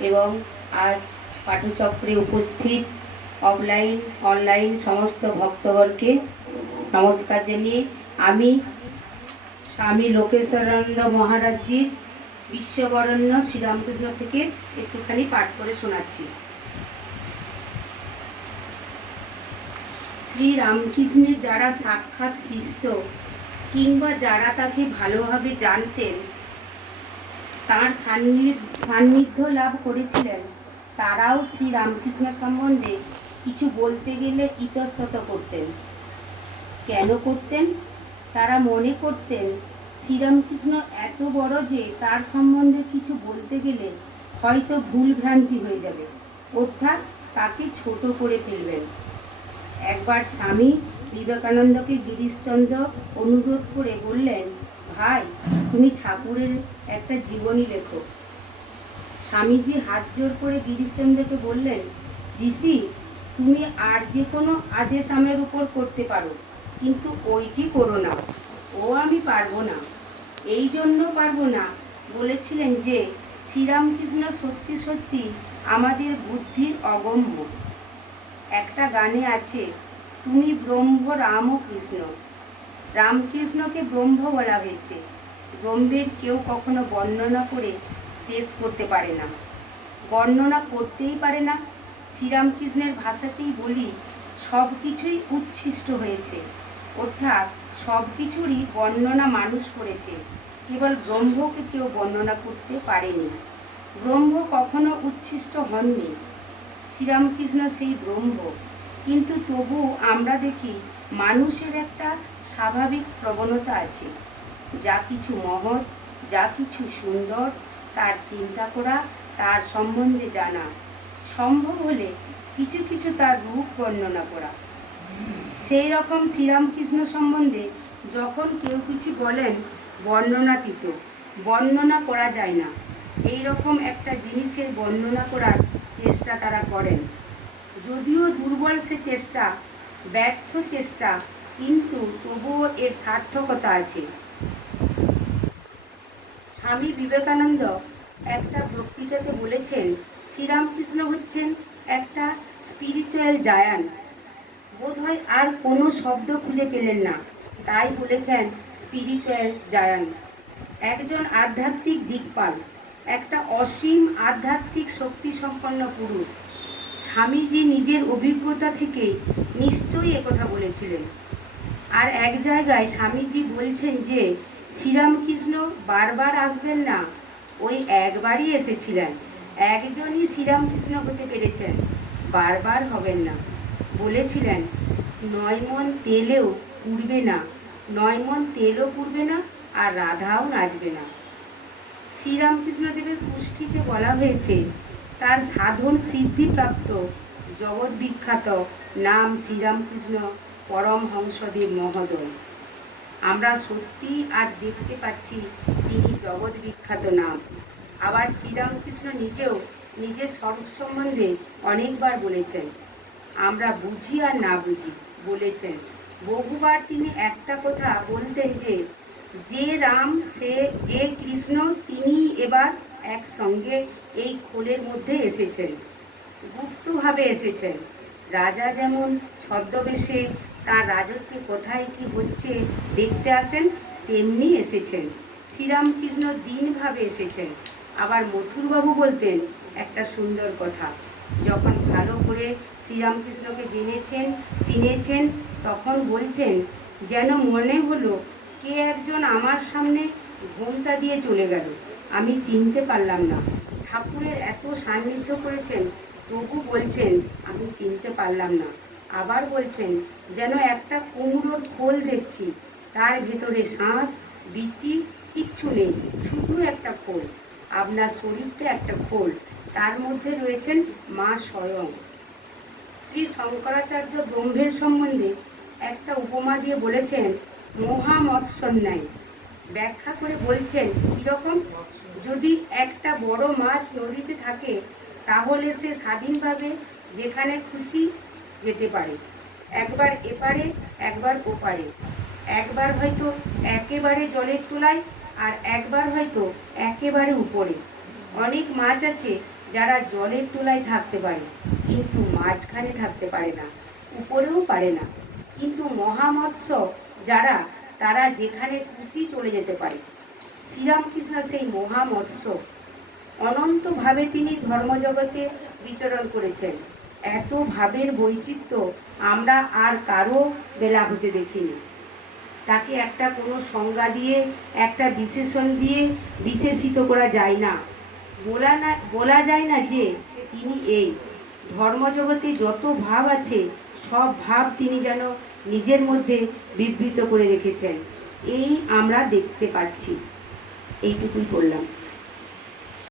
এবং আজ পাঠচক্রে উপস্থিত অফলাইন অনলাইন সমস্ত ভক্তগণকে নমস্কার জানিয়ে আমি স্বামী লোকেশ্বরানন্দ মহারাজজির বিশ্ববরণ্য শ্রীরামকৃষ্ণ থেকে একটুখানি পাঠ করে শোনাচ্ছি। শ্রী রামকৃষ্ণের যারা সাক্ষাৎ শিষ্য কিংবা যারা তাকে ভালোভাবে জানতেন তার সান্নি- সান্নিধ্য লাভ করেছিলেন। তারাও শ্রী রামকৃষ্ণ সম্বন্ধে কিছু বলতে গেলে ইতস্তত করতেন। কেন করতেন? তারা মনে করতেন, শ্রীরামকৃষ্ণ এত বড় যে তার সম্বন্ধে কিছু বলতে গেলে হয়তো ভুল ভ্রান্তি হয়ে যাবে। অর্থাৎ তাকে ছোট করে ফেলবেন। একবার স্বামী বিবেকানন্দকে গিরিশচন্দ্র অনুরোধ করে বললেন ভাই, তুমি ঠাকুরের একটা জীবনী লেখো। স্বামীজি হাত জোর করে গিরিশচন্দ্রকে বললেন জিসি তুমি আর যে কোনো আদেশ আমার উপর করতে পারো, কিন্তু ওইটি করো না। ও আমি পারব না। এই জন্য পারব না। বলেছিলেন যে, শ্রীরামকৃষ্ণ সত্যি সত্যি আমাদের বুদ্ধির অগম্য। একটা গানে আছে, তুমি ব্রহ্ম রাম ও কৃষ্ণ রামকৃষ্ণকে ব্রহ্ম বলা হয়েছে। ব্রহ্মের কেউ কখনো বর্ণনা করে শেষ করতে পারে না। বর্ণনা করতেই পারে না। শ্রীরামকৃষ্ণের ভাষাতেই বলি সব কিছুই উচ্ছিষ্ট হয়েছে। অর্থাৎ সব কিছুরই বর্ণনা মানুষ করেছে। কেবল ব্রহ্মকে কেউ বর্ণনা করতে পারেনি। ব্রহ্ম কখনো উচ্ছিষ্ট হননি। শ্রীরামকৃষ্ণ সেই ব্রহ্ম। কিন্তু তবু আমরা দেখি, মানুষের একটা স্বাভাবিক প্রবণতা আছে। যা কিছু মহৎ, যা কিছু সুন্দর, তার চিন্তা করা, তার সম্বন্ধে জানা। সম্ভব হলে কিছু কিছু তার রূপ বর্ণনা করা। সেই রকম শ্রীরামকৃষ্ণ সম্বন্ধে যখন কেউ কিছু বলেন বর্ণনাতীত বর্ণনা করা যায় না। এই রকম একটা জিনিসের বর্ণনা করার চেষ্টা তারা করেন। যদিও দুর্বল সে চেষ্টা, ব্যর্থ চেষ্টা কিন্তু তবুও এর সার্থকতা আছে। স্বামী বিবেকানন্দ একটা বক্তৃতাতে বলেছেন, শ্রীরামকৃষ্ণ হচ্ছেন একটা স্পিরিচুয়াল জায়ান্ট বোধহয় আর কোনো শব্দ খুঁজে পেলেন না। তাই বলেছেন স্পিরিচুয়াল জায়ান্ট একজন আধ্যাত্মিক দিকপাল, একটা অসীম আধ্যাত্মিক শক্তি সম্পন্ন পুরুষ। স্বামীজি নিজের অভিজ্ঞতা থেকে নিশ্চয়ই একথা বলেছিলেন। আর এক জায়গায় স্বামীজি বলছেন যে, শ্রীরামকৃষ্ণ বারবার আসবেন না। ওই একবারই এসেছিলেন। একজনই শ্রীরামকৃষ্ণ হতে পেরেছেন। বারবার হবেন না। বলেছিলেন, নয় মন তেলেও পুড়বে না। নয় মন তেলও পুড়বে না আর রাধাও নাচবে না। শ্রীরামকৃষ্ণদেবের পুষ্টিতে বলা হয়েছে, তার সাধন সিদ্ধিপ্রাপ্ত, জগৎ বিখ্যাত। নাম শ্রীরামকৃষ্ণ। পরমহংসদেব মহোদয়। আমরা সত্যি আজ দেখতে পাচ্ছি তিনি জগৎ বিখ্যাত নাম। আবার শ্রীরামকৃষ্ণ নিজেও নিজের স্বরূপ সম্বন্ধে অনেকবার বলেছেন। আমরা বুঝি আর না বুঝি বলেছেন। বহুবার তিনি একটা কথা বলতেন যে যে রাম, সে, যে কৃষ্ণ তিনি এবার একসঙ্গে এই খোলের মধ্যে এসেছেন। গুপ্তভাবে এসেছেন। রাজা যেমন ছদ্মবেশে তার রাজত্বে কোথায়, কি হচ্ছে দেখতে আসেন তেমনি এসেছেন। শ্রীরামকৃষ্ণ দিনভাবে এসেছেন। আবার মথুরবাবু বলতেন একটা সুন্দর কথা, যখন ভালো করে শ্রীরামকৃষ্ণকে জেনেছেন, চিনেছেন, তখন বলছেন, যেন মনে হলো কে একজন আমার সামনে ঘোমটা দিয়ে চলে গেল, আমি চিনতে পারলাম না। ঠাকুরের এত সান্নিধ্য করেছেন, তবু বলছেন, আমি চিনতে পারলাম না। আবার বলছেন, যেন একটা কুমড়োর খোল দেখছি। তার ভেতরে শ্বাস বিচি, কিচ্ছু নেই, শুধু একটা খোল। আপনার শরীরটা একটা খোল। তার মধ্যে রয়েছেন মা স্বয়ং। শ্রী শঙ্করাচার্য ব্রহ্মের সম্বন্ধে একটা উপমা দিয়ে বলেছেন মহামৎস্যন্যায় ব্যাখ্যা করে বলছেন, কীরকম? যদি একটা বড় মাছ নদীতে থাকে, তাহলে সে স্বাধীনভাবে যেখানে খুশি যেতে পারে। একবার এপারে, একবার ওপারে। একবার হয়তো একেবারে জলের তলায় আর একবার হয়তো একেবারে উপরে। অনেক মাছ আছে যারা জলের তলায় থাকতে পারে, কিন্তু মাঝখানে থাকতে পারে না, উপরেও পারে না। কিন্তু মহামৎস্য যারা, তারা যেখানে খুশি চলে যেতে পারে। শ্রীরামকৃষ্ণ সেই মহামৎস্য অনন্তভাবে তিনি ধর্মজগতে বিচরণ করেছেন। এত ভাবের বৈচিত্র্য আমরা আর কারও বেলা হতে দেখিনি। তাকে একটা কোনো সংজ্ঞা দিয়ে, একটা বিশেষণ দিয়ে বিশেষিত করা যায় না। বলা না, বলা যায় না যে তিনি এই। ধর্মজগতে যত ভাব আছে, সব ভাব তিনি যেন নিজের মধ্যে বিবৃত করে রেখেছেন। এই আমরা দেখতে পাচ্ছি। এইটুকুই করলাম